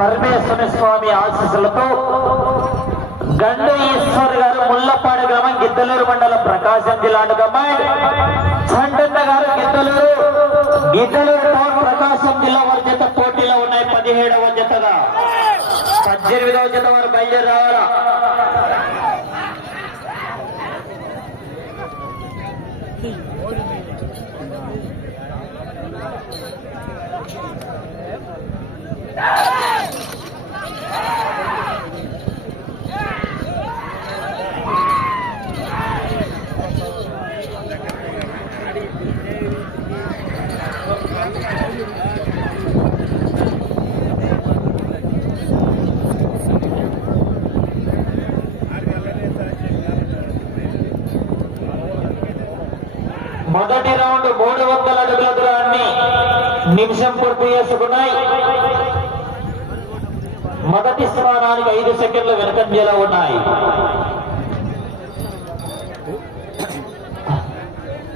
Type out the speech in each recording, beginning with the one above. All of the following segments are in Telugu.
పరమేశ్వర స్వామి ఆశీస్సులతో గండు ఈశ్వర్ గారు ముల్లపాడు గ్రామం గిద్దలూరు మండలం ప్రకాశం జిల్లా కమాండ్ చంటన్న గారు గిద్దలూరు గిద్దలూరు టౌన్ ప్రకాశం జిల్లా వారి జత పోటీలో ఉన్నాయి. పదిహేడవ జతగా. పద్దెనిమిదవ జత వారు బయలుదేరి రావాలా రౌండ్ మూడు వందల అడుగుల దూరాన్ని నిమిషం పూర్తి చేసుకున్నాయి. మొదటి స్థానానికి ఐదు సెకండ్లు వెనకంజలో ఉన్నాయి.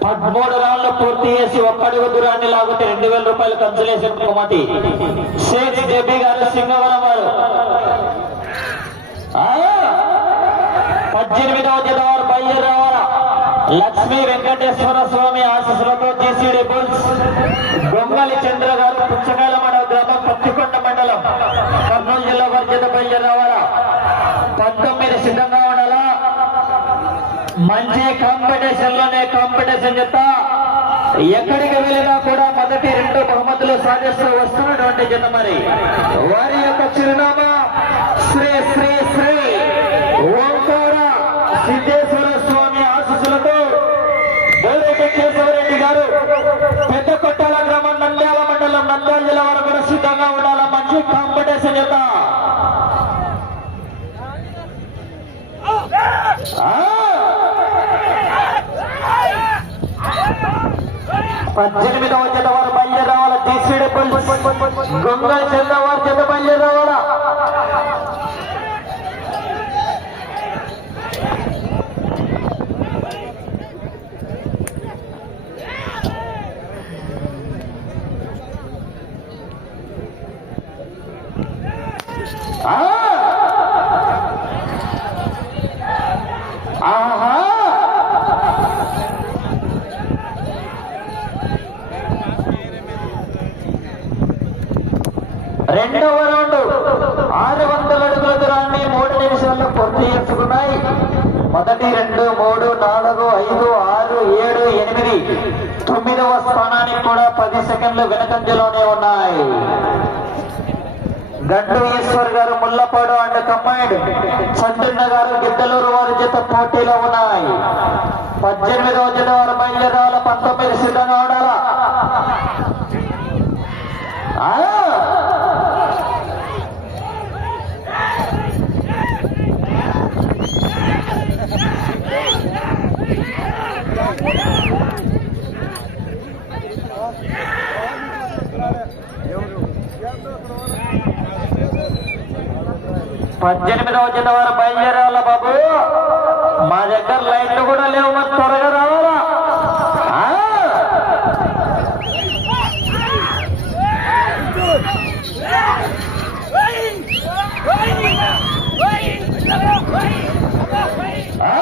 పదమూడు రాళ్ళు పూర్తి చేసి ఒక్కడుగు దూరాన్ని లాగుతే రెండు వేల రూపాయలు కన్సలేషన్ బహుమతి షేక్ జబీ గారు సింగవరం వారు. పద్దెనిమిదవ జనవరి వారు లక్ష్మీ వెంకటేశ్వర స్వామి ఆశీస్సులతో జీసీడీ బుల్స్ గొంగలి చంద్ర గారు పుచ్చకాయల మండల గ్రామం పత్తికొండ మండలం కర్నూలు జిల్లా వారి జత బయలుదేరి పంతొమ్మిది సిద్ధంగా ఉండాలా? మంచి కాంపిటీషన్లోనే కాంపిటీషన్ చెత్త ఎక్కడికి వెళ్ళినా కూడా మొదటి రెండు బహుమతులు సాధిస్తూ వస్తున్నటువంటి జత మరి. వారి యొక్క చిరునామా శ్రీ శ్రీ శ్రీ ఓంకార సిద్ధేశ్వర కేశవరెడ్డి గారు. పెద్ద కొట్టాల గ్రామం నంద్యాల మండలం నంద్యాల జిల్లా వారు కూడా సిద్ధంగా ఉండాల మంచి కాంపిటీషన్ యొక్క? పద్దెనిమిదవ జత వారు బయలుదేరి రావాలా? తీసిడి గొంగల్ చెందవారు చెంద వారి బయలుదేరి రావాలా? ఆహా. రెండవ రౌండ్. ఆరు వందల అడుగుల దూరాన్ని మూడు నిమిషాల్లో పూర్తి చేసుకున్నాయి. మొదటి రెండు మూడు నాలుగు ఐదు ఆరు ఏడు ఎనిమిది. తొమ్మిదవ స్థానానికి కూడా పది సెకండ్లు వెనకంజలోనే ఉన్నాయి. గండు ఈశ్వర్ గారు ముల్లపాడు అండ్ కంబైండ్ చంద్రన్న గారు గిద్దలూరు వారి చేత పోటీలో ఉన్నాయి. పద్దెనిమిదవ జత వారు మైదాల పంతొమ్మిది సిద్ధంగా ఉండాలా పద్దెనిమిదవ జత వారు బయలుదేరాల బాబు మా దగ్గర లైట్లు కూడా లేవు మరి త్వరగా రావాలా ఆ! ఆ!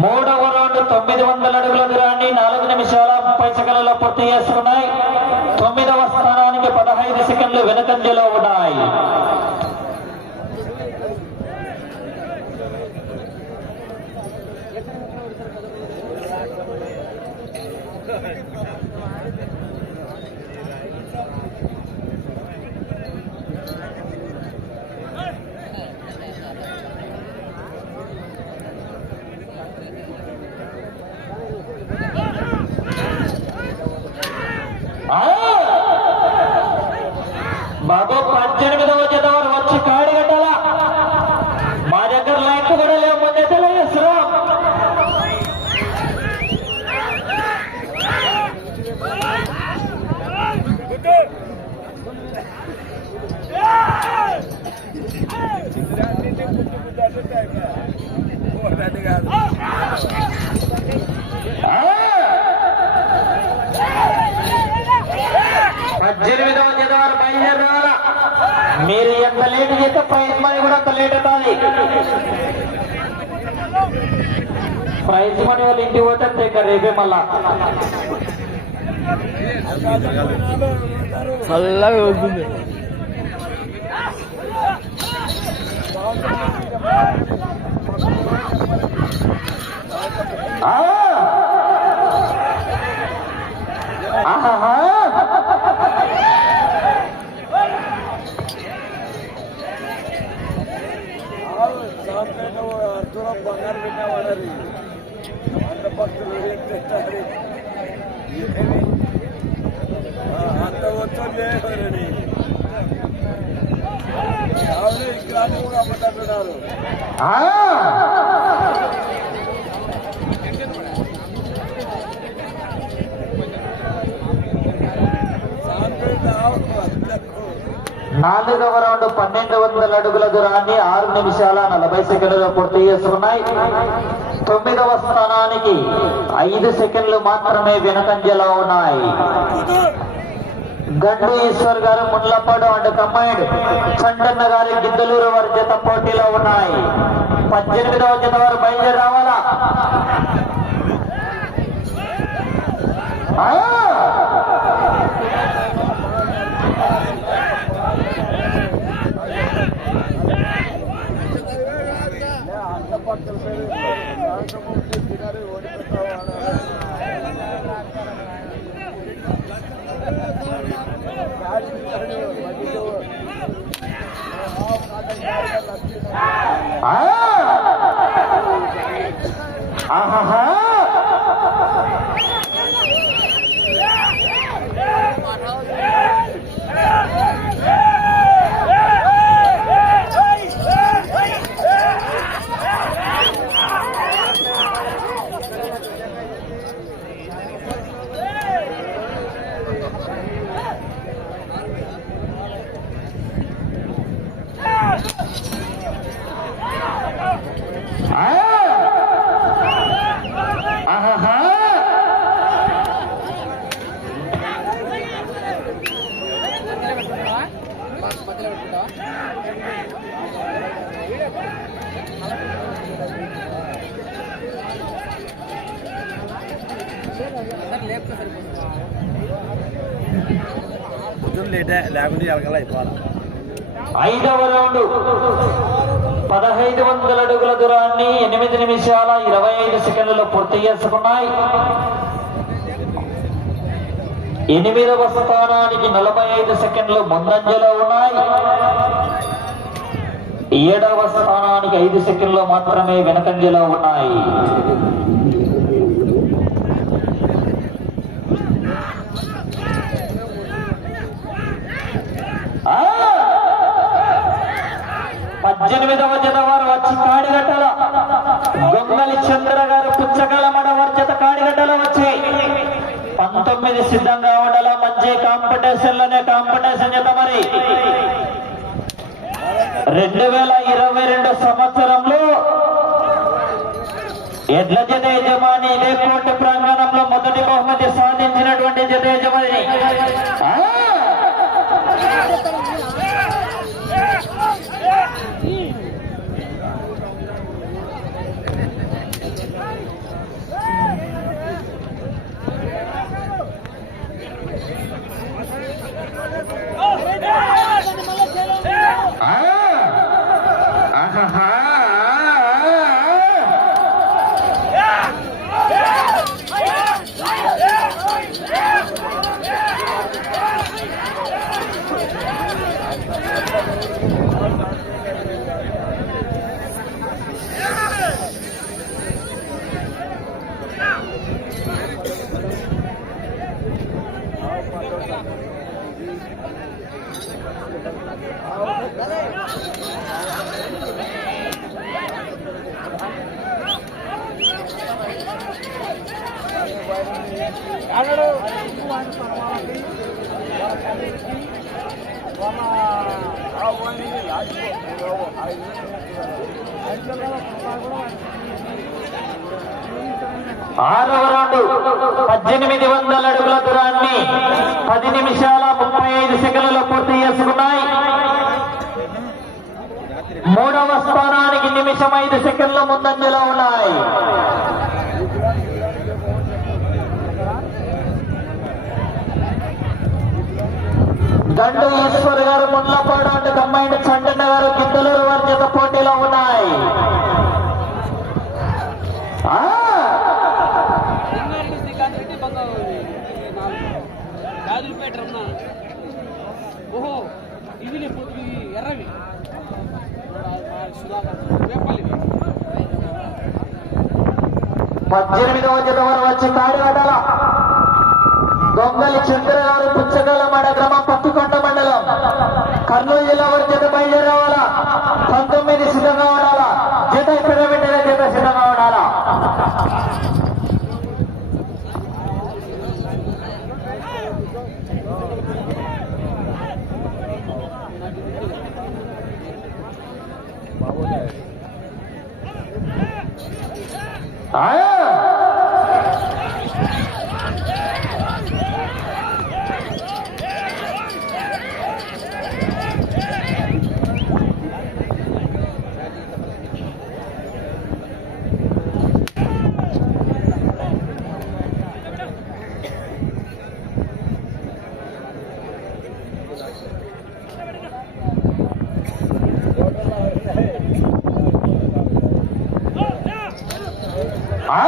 మూడవ రౌండ్ తొమ్మిది వందల అడుగుల దూరాన్ని నాలుగు నిమిషాల ముప్పై సెకండ్లలో పూర్తి చేసుకున్నాయి తొమ్మిదవ స్థానానికి పదహైదు సెకండ్లు వెనకంజలో ఉన్నాయి ఆ! బాబు పద్దెనిమిదవ ఆ! పద్దెనిమిదవ జనవరి బయలుదేరి రావాలా మీరు ఎంత లేట్ చేస్తే ప్రైజ్ మనీ కూడా అంత లేట్ అవుతుంది ప్రైజ్ మనీ వాళ్ళు ఇంటికి పోతే అంతే రేపే మళ్ళా చల్లగా అవుతుంది దూరం బంగారు పెట్టామన్నారు అంత భక్తులు పెట్టారు అంత వచ్చే ఇక్కడ కూడా నాలుగవ రౌండ్ పన్నెండు వందల అడుగుల దూరాన్ని ఆరు నిమిషాల నలభై సెకండ్లు పూర్తి చేసుకున్నాయి. తొమ్మిదవ స్థానానికి ఐదు సెకండ్లు మాత్రమే వెనుకంజలో ఉన్నాయి. గండు ఈశ్వర్ గారు ముళ్ళపాడు అండ్ కమ్మైండ్ చండన్న గారి గిద్దలూరు వారి జత పోటీలో ఉన్నాయి పద్దెనిమిదవ జత వారు బయలుదేరి రావాలా ఆ! అంత భక్తుల పేరు తినాలి ఆహా పొద్దున్న లేటే లేకుంటే ఎలకల్లా అయిపోవాలి. ఐదవ రౌండ్. పదహైదు వందల అడుగుల దూరాన్ని ఎనిమిది నిమిషాల ఇరవై ఐదు సెకండ్లలో పూర్తి చేసుకున్నాయి. ఎనిమిదవ స్థానానికి నలభై ఐదు సెకండ్లు ముందంజలో ఉన్నాయి. ఏడవ స్థానానికి ఐదు సెకండ్లు మాత్రమే వెనకంజలో ఉన్నాయి. పద్దెనిమిదవ కాంపిటీషన్లోనే కాంపిటీషన్ మరి. రెండు వేల ఇరవై రెండు సంవత్సరంలో ఎడ్ల జత యజమాని ఇదే కోర్టు ప్రాంగణంలో మొదటి బహుమతి సాధించినటువంటి జత యజమాని. నాడు పద్దెనిమిది వందల అడుగుల దూరాన్ని పది నిమిషాల ముప్పై ఐదు సెకండ్లలో పూర్తి చేసుకున్నాయి. మూడవ స్థానానికి నిమిషం ఐదు సెకండ్ల ముందంజలో ఉన్నాయి. దండు ఈశ్వర్ గారు ముండ్లపాడు అండ్ కంబైండ్ చండన్న గారు గిద్దలూరు వారి చేత పోటీలో ఉన్నాయి. ఓహో ఇవి ఎర్రవి. పద్దెనిమిదవ జత వరకు వచ్చి కాడిగడ్డల దొంగలి చంద్ర గారు పుచ్చగల మడ గ్రామం పట్టుకొండ మండలం. కర్నూలు జిల్లా వారి జత బయలుదేరవాలా? పంతొమ్మిది సిద్ధంగా ఉండాలా? జత ఇక్కడ పెట్టిన జత సిద్ధంగా ఉండాలా? ఆ! ఆ!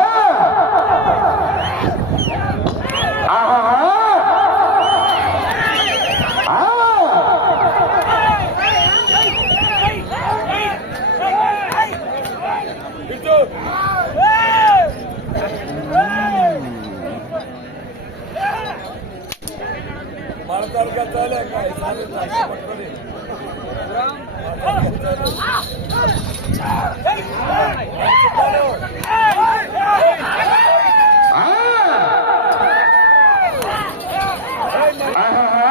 ఆహా! ఆ! ఇటు మన తరగతి చాలే ఈసారి పట్టుకొని ఆ! ఆహా!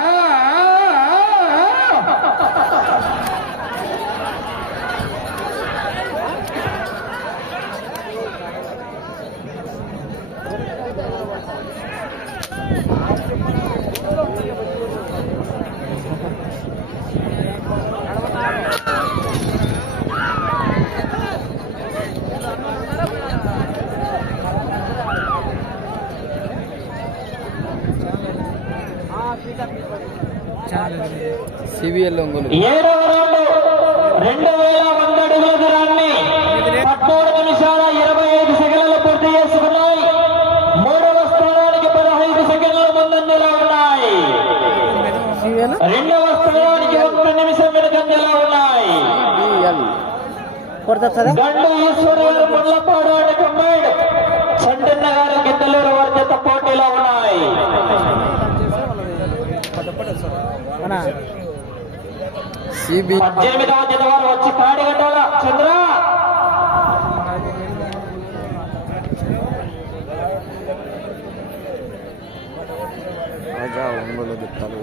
సిబిఎల్ ఒంగోలు ఏడవ రౌండ్ రెండు వేల వంద అడుగుల దూరాన్ని పద్మూడు నిమిషాల ఇరవై ఐదు సెకండ్లు పూర్తి చేసుకున్నాయి మూడవ స్థానానికి పదహైదు సెకండ్ల ముందంజలో ఉన్నాయి సిబిఎల్ రెండవ స్థానానికి ఒక్క నిమిషం వెనుకంజలో ఉన్నాయి. గండు ఈశ్వర్ గారు ముళ్ళపాడు అని కంబైడ్. చండన్న గారు గిద్దలూరు వారి జత పోటీలో ఉన్నాయి. సిబి. పద్దెనిమిదవ జత వారు వచ్చి కాడిగడ్డాల చంద్ర! రాజా ఒంగోలు దిట్టాలు.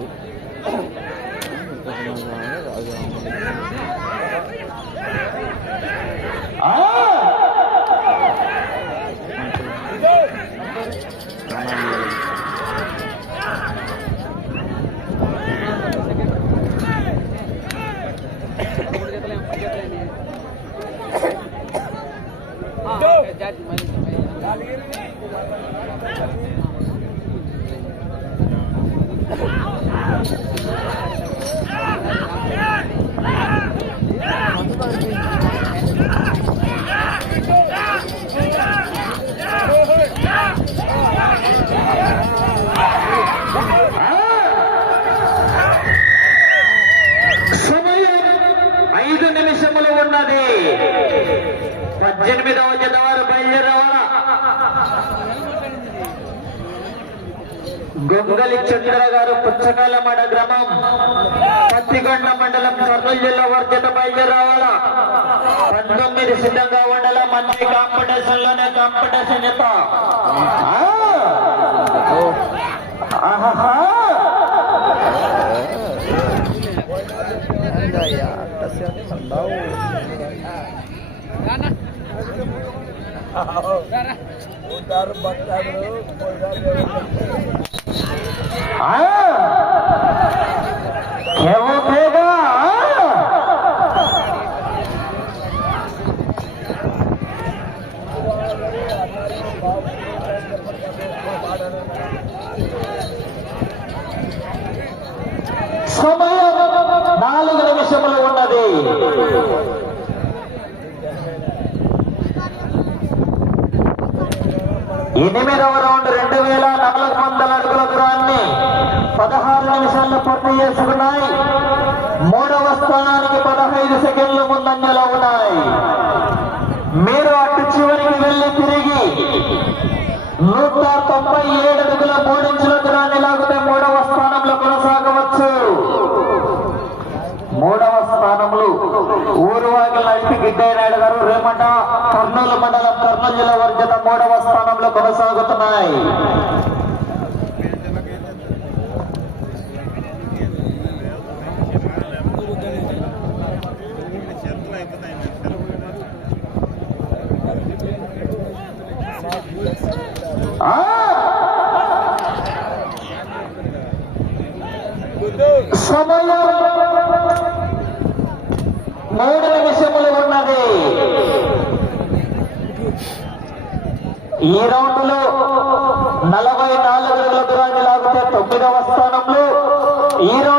రాజా పద్దెనిమిదవ జత వారు గొంగలి చంద్ర గారు పుచ్చకాలమడ గ్రామం పత్తికొండ మండలం కర్నూలు జిల్లా వర్ధిత జత బయలుదేరావాలా? పంతొమ్మిది సిద్ధంగా ఉండాల? మంచి కాంపిటీషన్లోనే కాంపిటీషన్ జత ఆహా ખેવો ભેગા లక్ష్మి గారు రేమంట కర్నూలు మండలం కర్నూలు జిల్లా వర్గత మూడవ స్థానంలో కొనసాగుతున్నాయి. సమయం మూడు నిమిషములు ఉన్నది ఈ రౌండ్లో నలభై నాలుగు అడుగుల దూరాన్ని లాగితే తొమ్మిదవ స్థానంలో ఈ రౌండ్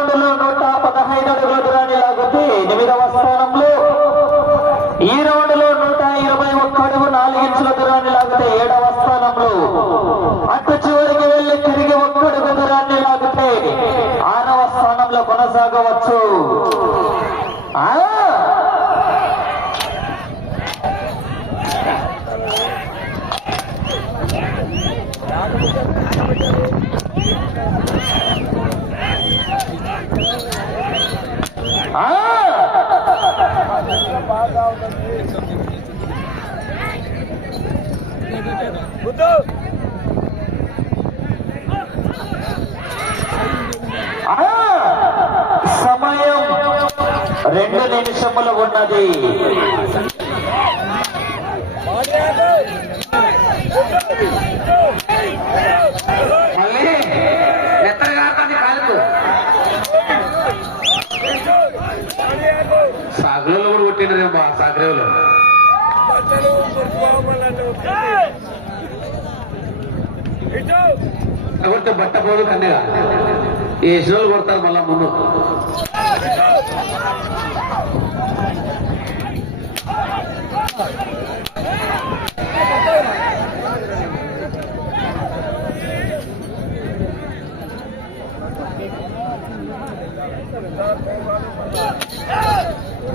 సమయం రెండు నిమిషములు ఉన్నది Hey! కొట్టినరేమో కాబట్టి బట్ట పోదు కన్నెగా ఈ షోలు కొడతారు మళ్ళా ముందు. Yeah!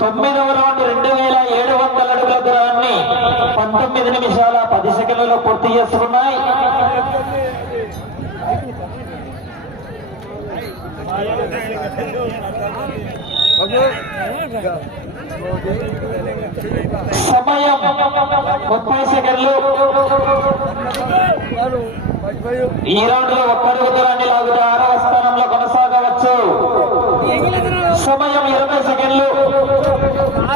తొమ్మిదవ రౌండ్ రెండు వేల ఏడు వందల అడుగుల దూరాన్ని పంతొమ్మిది నిమిషాల పది సెకండ్లలో పూర్తి చేసుకున్నాయి. సమయం ముప్పై సెకండ్లు. ఈ రౌండ్లో ఒక్కడుగు దూరాన్ని లాగుతూ ఆరవ స్థానంలో కొనసాగవచ్చు. సమయం ఇరవై సెకండ్లు.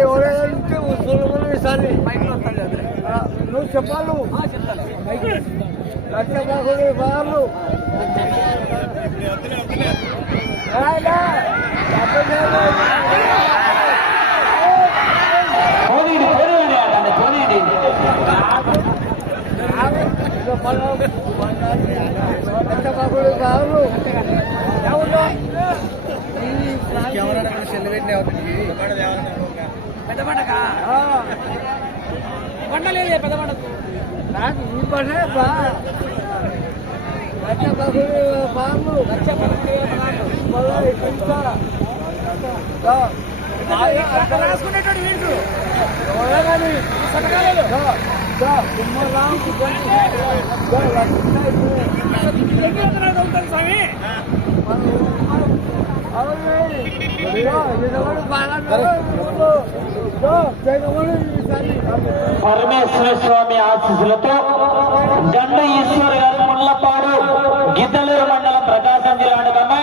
ఎవరైనా ఉద్యోగం ఈసారి నువ్వు చెప్పాలి లక్ష పదకొండు సార్లు పోనీయండి పోనీయండి అతన్ని పోనీయండి బాబులు బాబులు ఎవరు పెద్ద పండగ పండలేదు పెద్ద పండగ నాకు ఈ పనే బా. లక్ష రాసుకునేటోడు వీడు. వందలు అవుతుంది స్వామి. పరమేశ్వర స్వామి ఆశీస్సులతో గండు ఈశ్వర్ గారు ముళ్ళపాడు గిద్దలూరు మండలం ప్రకాశం జిల్లా అనగా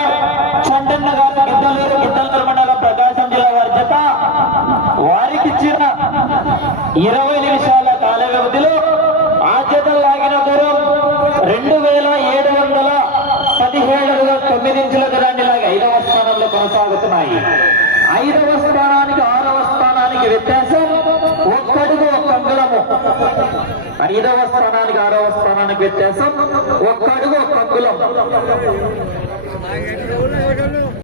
చండన్న గారు గిద్దలూరు గిద్దలూరు మండలం ప్రకాశం జిల్లా వారి జత వారికి ఇచ్చిన ఇరవై స్థానానికి వ్యత్యాసం ఒక్కడుగు ఒక్క అంగుళము. ఐదవ స్థానానికి ఆరవ స్థానానికి వ్యత్యాసం ఒక్కడుగు ఒక్క అంగుళం.